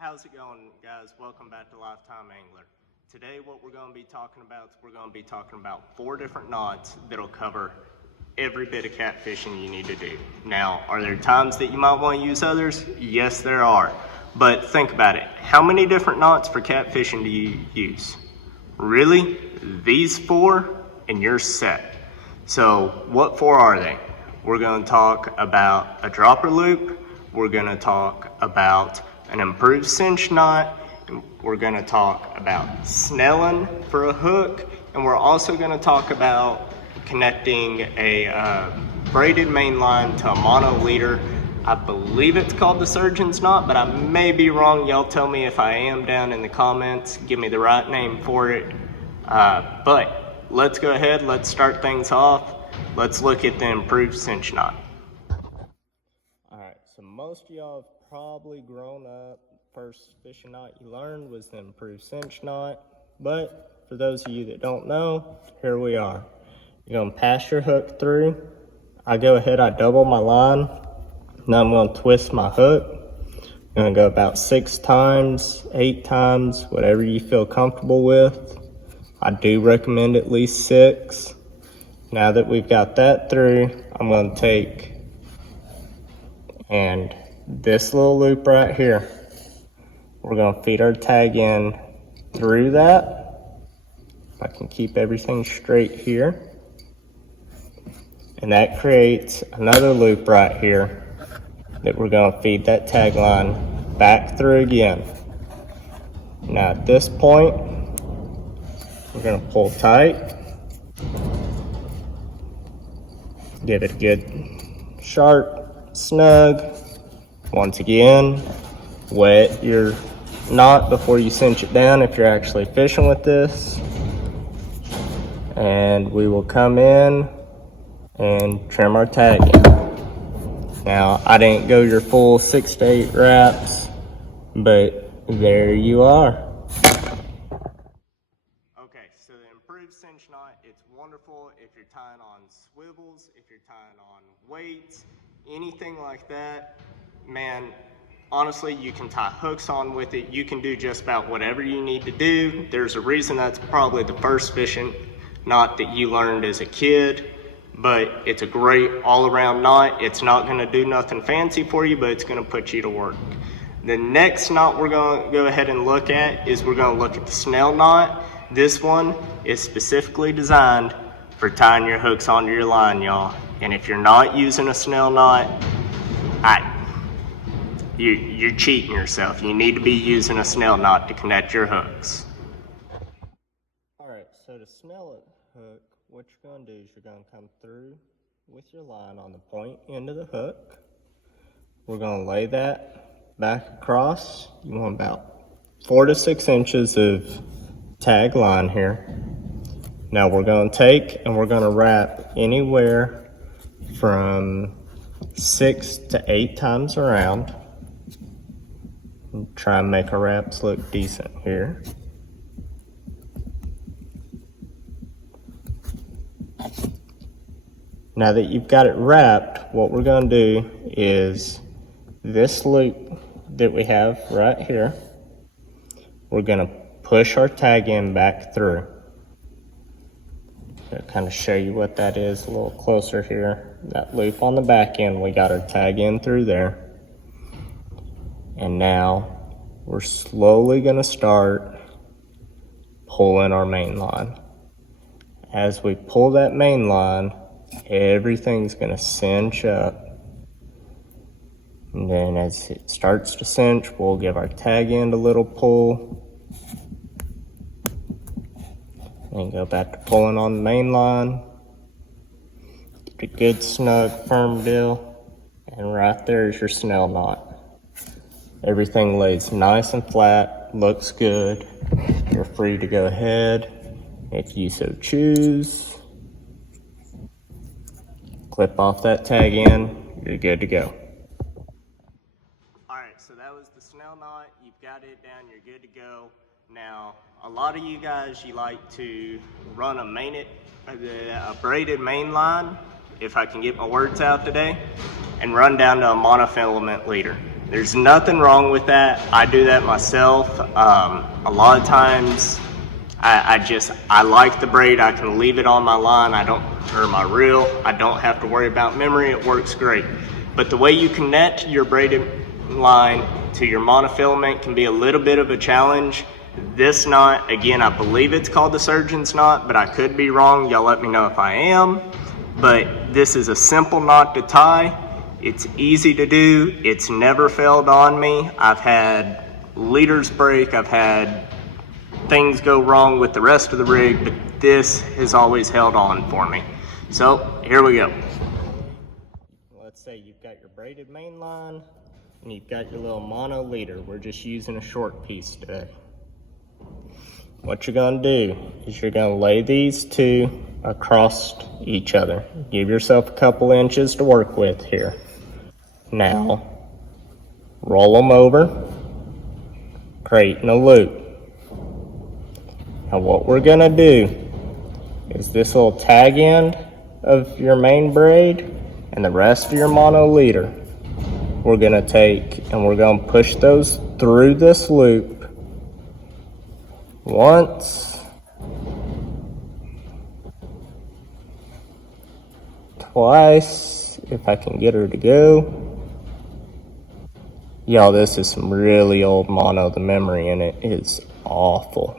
How's it going, guys? Welcome back to Lifetime Angler. Today what we're going to be talking about is 4 different knots that'll cover every bit of catfishing you need to do. Now, are there times that you might want to use others? Yes, there are. But think about it. How many different knots for catfishing do you use? Really? These 4 and you're set. So what 4 are they? We're going to talk about a dropper loop. We're going to talk about an improved cinch knot. We're going to talk about snelling for a hook, and we're also going to talk about connecting a braided main line to a mono leader. I believe it's called the surgeon's knot, but I may be wrong. Y'all tell me if I am down in the comments. Give me the right name for it. But let's go ahead. Let's start things off. Let's look at the improved cinch knot. All right, so most of y'all have probably grown up. First fishing knot you learned was the improved cinch knot, but for those of you that don't know, here we are. You're gonna pass your hook through. I go ahead, I double my line. Now I'm gonna twist my hook. I'm gonna go about 6 times, 8 times, whatever you feel comfortable with. I do recommend at least 6. Now that we've got that through, I'm gonna take and this little loop right here, we're gonna feed our tag in through that. If I can keep everything straight here. And that creates another loop right here that we're gonna feed that tag line back through again. Now at this point, we're gonna pull tight. Get it good, sharp, snug. Once again, wet your knot before you cinch it down if you're actually fishing with this. And we will come in and trim our tag in. Now, I didn't go your full 6 to 8 wraps, but there you are. Okay, so the improved cinch knot, it's wonderful if you're tying on swivels, if you're tying on weights, anything like that. Man, honestly, you can tie hooks on with it. You can do just about whatever you need to do. There's a reason that's probably the first fishing knot that you learned as a kid, but it's a great all-around knot. It's not gonna do nothing fancy for you, but it's gonna put you to work. The next knot we're gonna go ahead and look at is we're gonna look at the Snail knot. This one is specifically designed for tying your hooks onto your line, y'all. And if you're not using a Snail knot, you're cheating yourself. You need to be using a Snail knot to connect your hooks. All right, so to Snail hook, what you're gonna do is you're gonna come through with your line on the point end of the hook. We're gonna lay that back across. You want about 4 to 6 inches of tag line here. Now we're gonna take and we're gonna wrap anywhere from 6 to 8 times around. Try and make our wraps look decent here. Now that you've got it wrapped, what we're going to do is this loop that we have right here, we're going to push our tag in back through. I'll kind of show you what that is a little closer here. That loop on the back end, we got our tag in through there. And now we're slowly gonna start pulling our main line. As we pull that main line, everything's gonna cinch up. And then as it starts to cinch, we'll give our tag end a little pull. And go back to pulling on the main line. Get a good snug firm deal. And right there is your Snail knot. Everything lays nice and flat, looks good. You're free to go ahead if you so choose. Clip off that tag in, you're good to go. All right, so that was the Snail knot. You've got it down, you're good to go. Now, a lot of you guys, you like to run a braided main line, if I can get my words out today, and run down to a monofilament leader. There's nothing wrong with that. I do that myself. A lot of times I like the braid. I can leave it on my line, or my reel. I don't have to worry about memory. It works great. But the way you connect your braided line to your monofilament can be a little bit of a challenge. This knot, again, I believe it's called the surgeon's knot, but I could be wrong. Y'all let me know if I am. But this is a simple knot to tie. It's easy to do. It's never failed on me. I've had leaders break. I've had things go wrong with the rest of the rig, but this has always held on for me. So here we go. Let's say you've got your braided main line and you've got your little mono leader. We're just using a short piece today. What you're gonna do is you're gonna lay these two across each other. Give yourself a couple inches to work with here. Now, roll them over, creating a loop. Now what we're gonna do is this little tag end of your main braid and the rest of your mono leader, we're gonna take and we're gonna push those through this loop once, twice, if I can get her to go. Y'all, this is some really old mono. The memory in it is awful.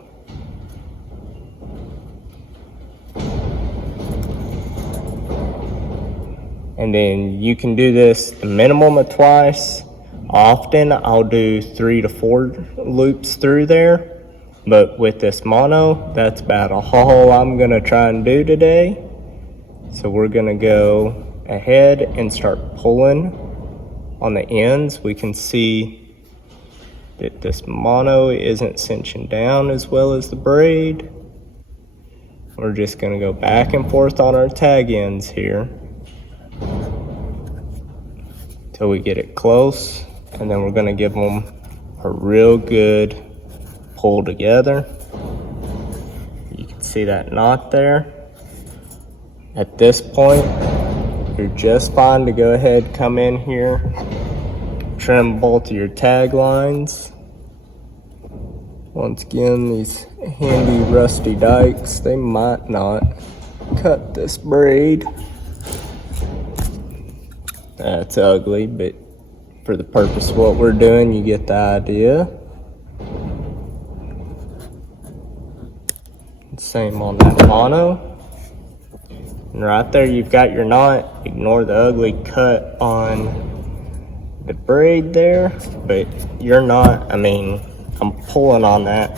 And then you can do this a minimum of twice. Often I'll do 3 to 4 loops through there. But with this mono, that's about all I'm gonna try and do today. So we're gonna go ahead and start pulling on the ends. We can see that this mono isn't cinching down as well as the braid. We're just gonna go back and forth on our tag ends here till we get it close, and then we're gonna give them a real good pull together. You can see that knot there. At this point, you're just fine to go ahead, come in here, trim both of your tag lines. Once again, these handy rusty dikes, they might not cut this braid. That's ugly, but for the purpose of what we're doing, you get the idea. Same on that mono. And right there you've got your knot. Ignore the ugly cut on the braid there, but your knot, I mean, I'm pulling on that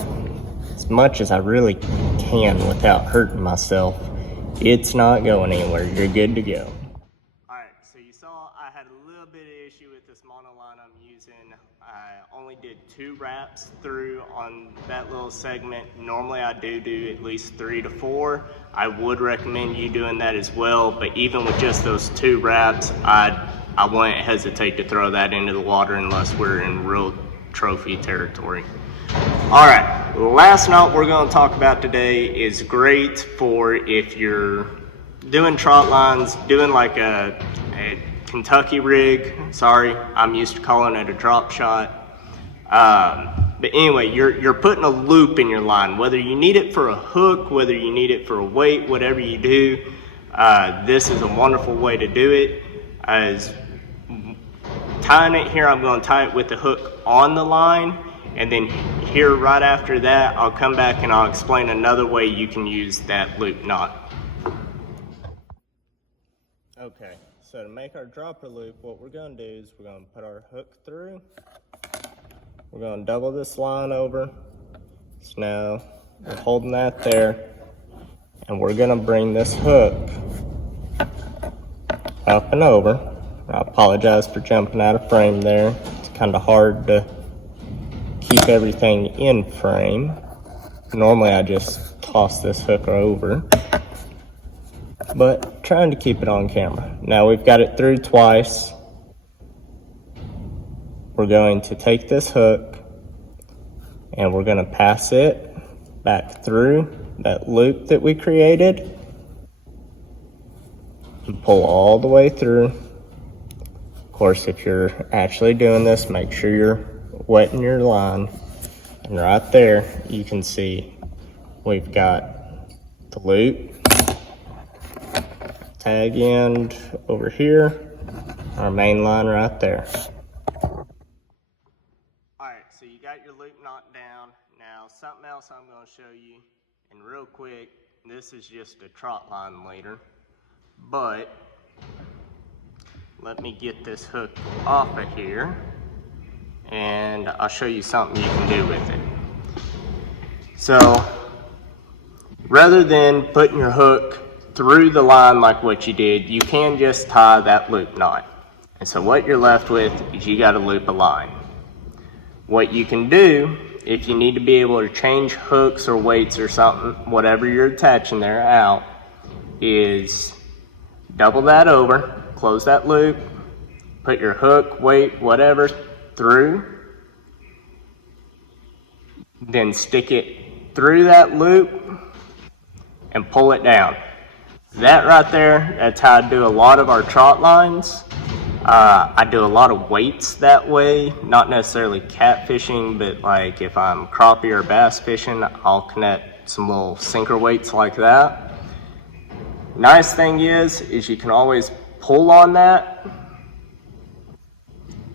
as much as I really can without hurting myself. It's not going anywhere. You're good to go. Alright, so you saw I had a little bit of issue with this mono line I'm using. I only did 2 wraps through on that little segment. Normally I do at least 3 to 4. I would recommend you doing that as well, but even with just those 2 wraps, I wouldn't hesitate to throw that into the water unless we're in real trophy territory. Alright, last knot we're going to talk about today is great for if you're doing trot lines, doing like a Kentucky rig. Sorry, I'm used to calling it a drop shot. But anyway, you're putting a loop in your line, whether you need it for a hook, whether you need it for a weight, whatever you do. This is a wonderful way to do it. As tying it here, I'm going to tie it with the hook on the line, and then here right after that, I'll come back and I'll explain another way you can use that loop knot. Okay, so to make our dropper loop, what we're going to do is we're going to put our hook through. We're going to double this line over. So now we're holding that there, and we're going to bring this hook up and over. I apologize for jumping out of frame there. It's kind of hard to keep everything in frame. Normally I just toss this hook over, but trying to keep it on camera. Now we've got it through twice. We're going to take this hook and we're going to pass it back through that loop that we created and pull all the way through. Of course, if you're actually doing this, make sure you're wetting your line. And right there, you can see we've got the loop, tag end over here, our main line right there. Alright, so you got your loop knot down. Now, something else I'm going to show you, and real quick, this is just a trot line leader, but let me get this hook off of here, and I'll show you something you can do with it. So, rather than putting your hook through the line like what you did, you can just tie that loop knot. And so what you're left with is you got to loop a line. What you can do, if you need to be able to change hooks or weights or something, whatever you're attaching there out, is double that over, close that loop, put your hook, weight, whatever through, then stick it through that loop and pull it down. That right there, that's how I do a lot of our trot lines. I do a lot of weights that way, not necessarily catfishing, but like if I'm crappie or bass fishing, I'll connect some little sinker weights like that. Nice thing is you can always pull on that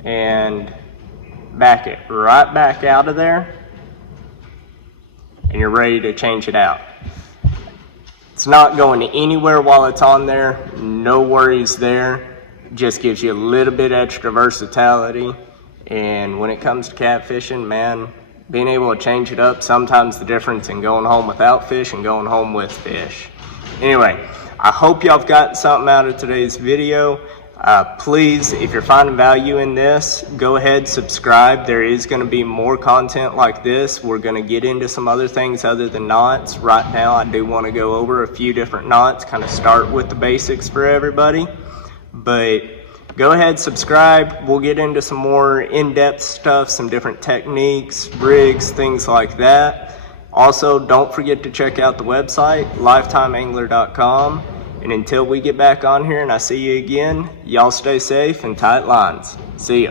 and back it right back out of there, and you're ready to change it out. It's not going anywhere while it's on there, no worries there. Just gives you a little bit extra versatility. And when it comes to catfishing, man, being able to change it up, sometimes the difference in going home without fish and going home with fish. Anyway, I hope y'all have gotten something out of today's video. Please, if you're finding value in this, go ahead, subscribe. There is going to be more content like this. We're going to get into some other things other than knots. Right now, I do want to go over a few different knots, kind of start with the basics for everybody. But go ahead, subscribe. We'll get into some more in-depth stuff, some different techniques, rigs, things like that. Also, don't forget to check out the website, lifetimeangler.com. And until we get back on here and I see you again, y'all stay safe and tight lines. See ya.